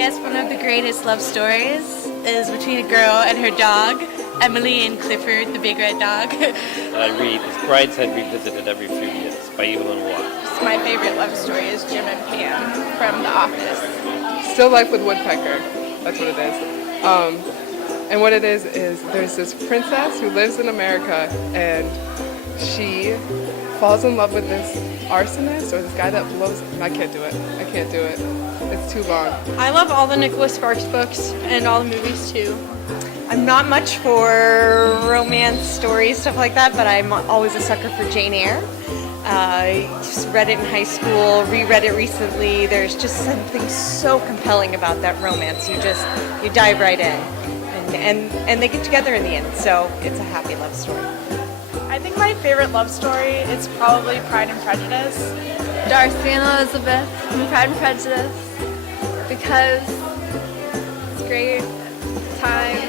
guess one of the greatest love stories is between a girl and her dog, Emily and Clifford, the big red dog. I read Brideshead Revisited every few years by Evelyn Waugh. My favorite love story is Jim and Pam from The Office. Still Life with Woodpecker. That's what it is. And what it is there's this princess who lives in America, and she falls in love with this arsonist or this guy that blows. I can't do it. It's too long. I love all the Nicholas Sparks books and all the movies too. I'm not much for romance stories, stuff like that, but I'm always a sucker for Jane Eyre. I just read it in high school, reread it recently. There's just something so compelling about that romance. You dive right in. And they get together in the end, so it's a happy love story. I think my favorite love story is probably Pride and Prejudice. Darcy and Elizabeth from Pride and Prejudice, because it's a great time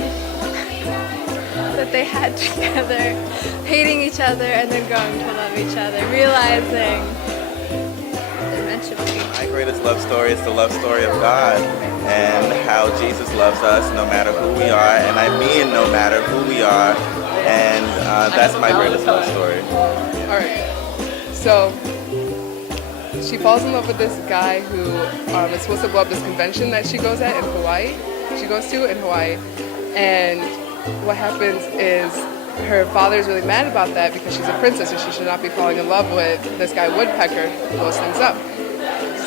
that they had together, hating each other and then growing to love each other, realizing they're meant to be. My greatest love story is the love story of God and how Jesus loves us no matter who we are, and I mean no matter who we are, and that's my greatest love story. All right. So she falls in love with this guy who is supposed to blow up this convention that she goes at in Hawaii. She goes to in Hawaii, and what happens is her father is really mad about that because she's a princess and she should not be falling in love with this guy Woodpecker who blows things up.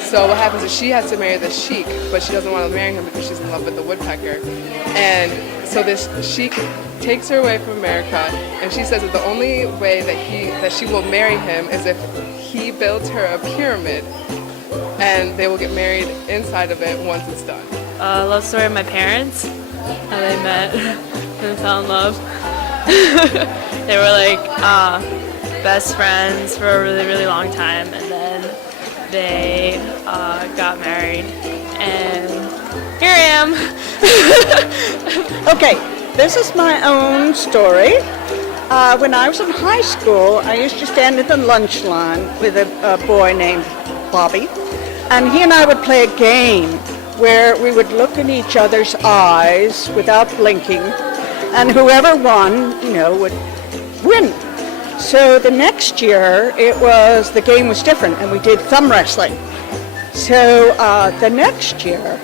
So what happens is she has to marry the sheik, but she doesn't want to marry him because she's in love with the woodpecker. And so this sheik takes her away from America, and she says that the only way that she will marry him is if he builds her a pyramid, and they will get married inside of it once it's done. Love story of my parents, how they met and fell in love. They were like best friends for a really, really long time, and then they got married, and here I am. Okay, this is my own story. When I was in high school, I used to stand at the lunch line with a boy named Bobby, and he and I would play a game where we would look in each other's eyes without blinking, and whoever won, would win. So the next year, the game was different, and we did thumb wrestling. So the next year,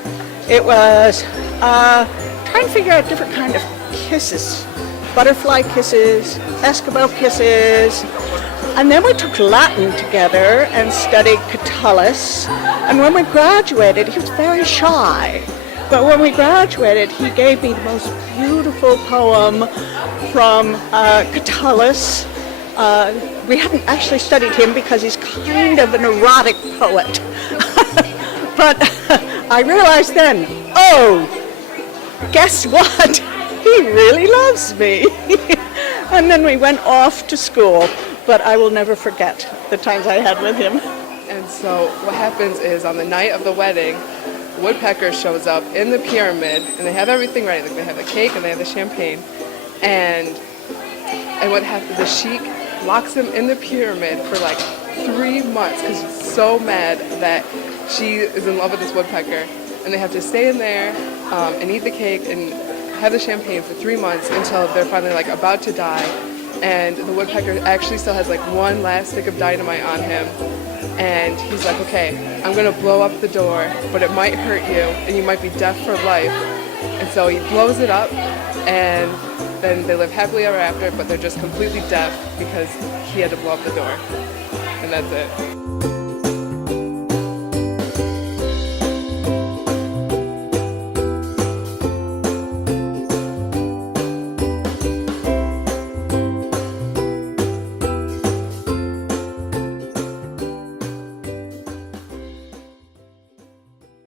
it was trying to figure out different kind of kisses. Butterfly kisses, Eskimo kisses. And then we took Latin together and studied Catullus. And when we graduated, he was very shy. But when we graduated, he gave me the most beautiful poem from Catullus. We hadn't actually studied him because he's kind of an erotic poet. But I realized then, guess what? He really loves me. And then we went off to school, but I will never forget the times I had with him. And so what happens is on the night of the wedding, Woodpecker shows up in the pyramid, and they have everything ready. Like they have the cake and they have the champagne. And what happens, the sheik locks him in the pyramid for like 3 months because he's so mad that she is in love with this woodpecker. And they have to stay in there and eat the cake and have the champagne for 3 months until they're finally like about to die. And the woodpecker actually still has like one last stick of dynamite on him. And he's like, okay, I'm gonna blow up the door, but it might hurt you and you might be deaf for life. And so he blows it up, and then they live happily ever after, but they're just completely deaf because he had to blow up the door. And that's it.